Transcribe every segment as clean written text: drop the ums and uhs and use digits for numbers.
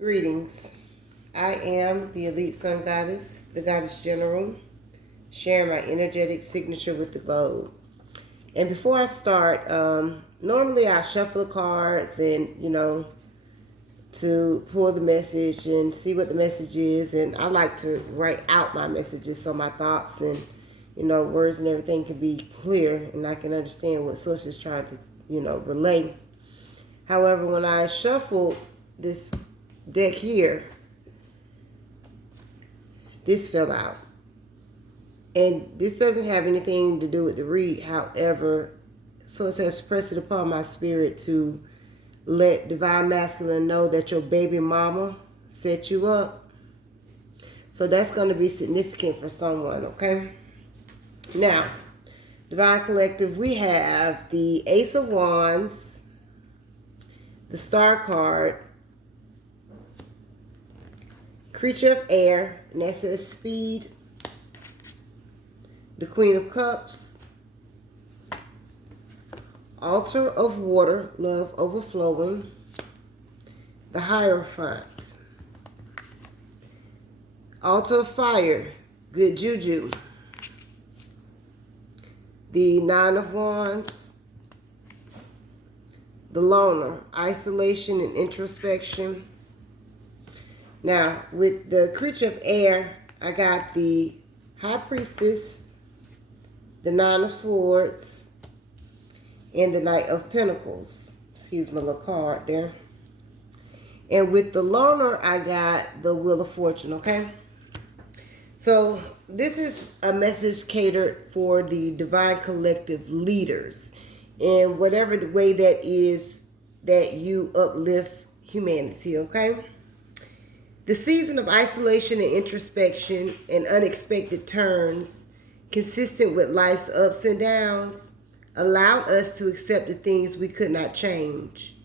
Greetings. I am the Elite Sun Goddess, the Goddess General, sharing my energetic signature with the globe. And before I start, normally I shuffle the cards and, to pull the message and see what the message is. And I like to write out my messages so my thoughts and, words and everything can be clear and I can understand what source is trying to, relay. However, when I shuffled this deck here, this fell out. And this doesn't have anything to do with the read. However, Source has pressed it upon my spirit to let Divine Masculine know that your baby mama set you up. So that's going to be significant for someone, okay? Now, Divine Collective, we have the Ace of Wands, the Star card, Creature of Air, and that says speed, the Queen of Cups, Altar of Water, love overflowing, the Hierophant, Altar of Fire, good juju, the Nine of Wands, the Loner, isolation and introspection. Now, with the Creature of Air, I got the High Priestess, the Nine of Swords, and the Knight of Pentacles. Excuse my little card there. And with the Loner, I got the Wheel of Fortune, okay? So this is a message catered for the Divine Collective leaders. In whatever the way that is that you uplift humanity, okay? The season of isolation and introspection and unexpected turns, consistent with life's ups and downs, allowed us to accept the things we could not change.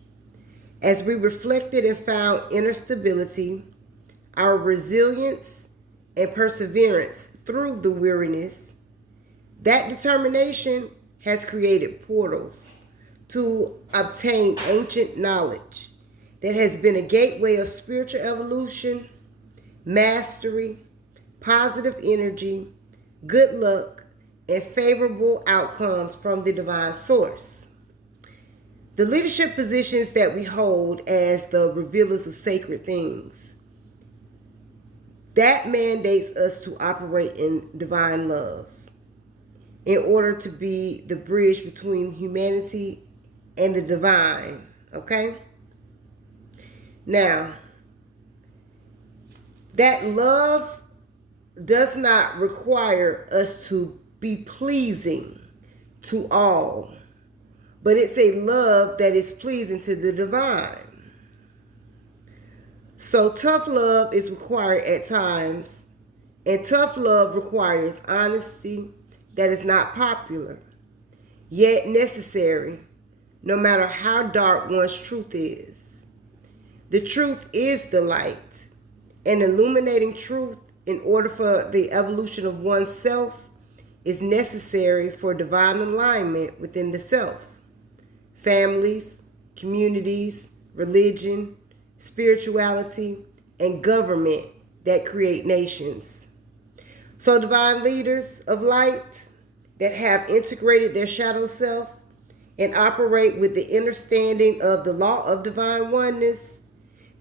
As we reflected and found inner stability, our resilience and perseverance through the weariness, that determination has created portals to obtain ancient knowledge that has been a gateway of spiritual evolution, mastery, positive energy, good luck, and favorable outcomes from the divine source. The leadership positions that we hold as the revealers of sacred things, that mandates us to operate in divine love in order to be the bridge between humanity and the divine, okay? Now, that love does not require us to be pleasing to all, but it's a love that is pleasing to the divine. So tough love is required at times, and tough love requires honesty that is not popular, yet necessary, no matter how dark one's truth is. The truth is the light, and illuminating truth in order for the evolution of oneself is necessary for divine alignment within the self. Families, communities, religion, spirituality, and government that create nations. So divine leaders of light that have integrated their shadow self and operate with the understanding of the law of divine oneness,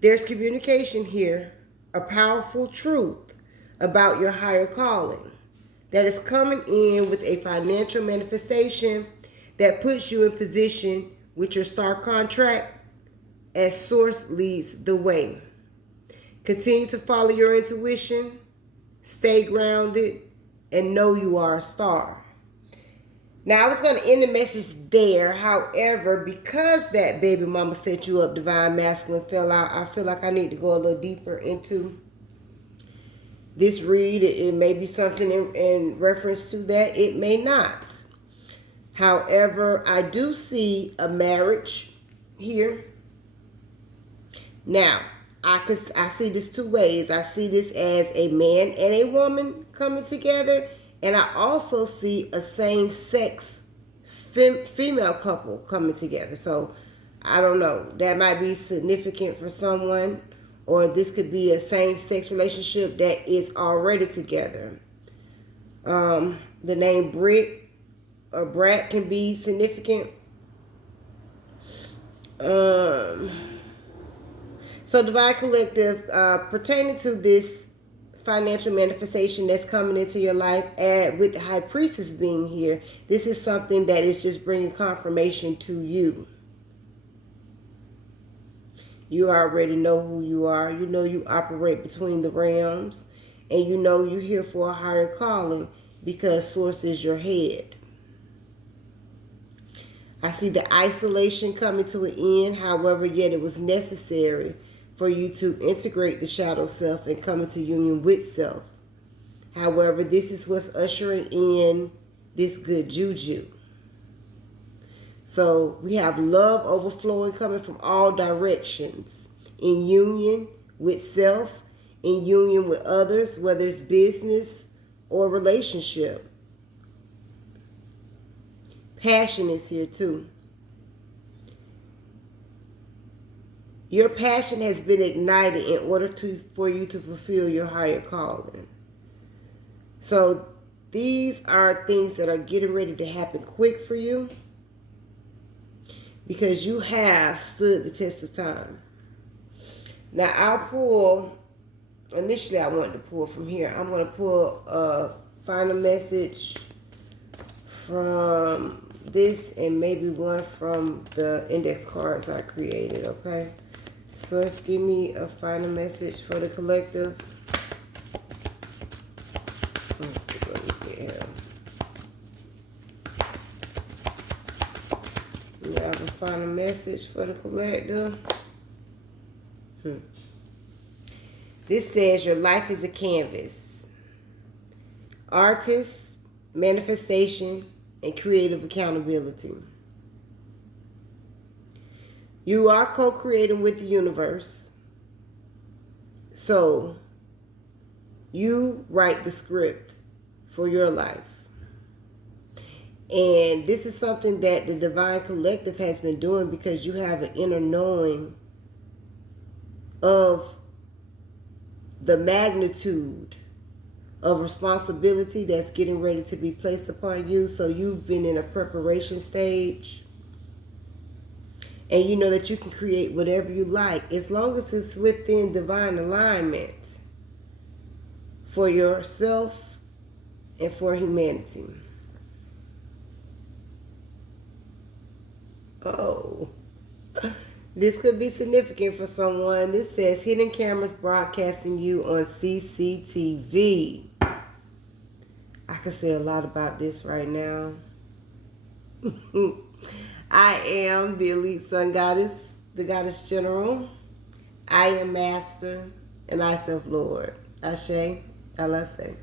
there's communication here, a powerful truth about your higher calling that is coming in with a financial manifestation that puts you in position with your star contract as source leads the way. Continue to follow your intuition, stay grounded, and know you are a star. Now, I was going to end the message there. However, because that baby mama set you up, Divine Masculine fell out, I feel like I need to go a little deeper into this read. It may be something in reference to that. It may not. However, I do see a marriage here. Now, I see this two ways. I see this as a man and a woman coming together. And I also see a same-sex female couple coming together. So, I don't know. That might be significant for someone. or this could be a same-sex relationship that is already together. The name Brick or Brat can be significant. So Divine Collective, pertaining to this financial manifestation that's coming into your life, with the High Priestess being here, this is something that is just bringing confirmation to you. You already know who you are. You know you operate between the realms. And you know you're here for a higher calling because Source is your head. I see the isolation coming to an end. However, yet it was necessary for you to integrate the shadow self and come into union with self. However, this is what's ushering in this good juju. So we have love overflowing coming from all directions, in union with self, in union with others, whether it's business or relationship. Passion is here too. Your passion has been ignited in order for you to fulfill your higher calling. So these are things that are getting ready to happen quick for you, because you have stood the test of time. Now I'll pull, initially I wanted to pull from here. I'm going to pull a final message from this and maybe one from the index cards I created, okay? So let's give me a final message for the collective. Let's see what we get here. We have a final message for the collective. This says your life is a canvas. Artist, manifestation, and creative accountability. You are co-creating with the universe. So you write the script for your life. And this is something that the Divine Collective has been doing because you have an inner knowing of the magnitude of responsibility that's getting ready to be placed upon you. So you've been in a preparation stage. And you know that you can create whatever you like as long as it's within divine alignment for yourself and for humanity. Oh, this could be significant for someone. This says hidden cameras broadcasting you on CCTV. I could say a lot about this right now. I am the Elite Sun Goddess, the Goddess General. I am Master, and I Self Lord. Ashe, Alaseh.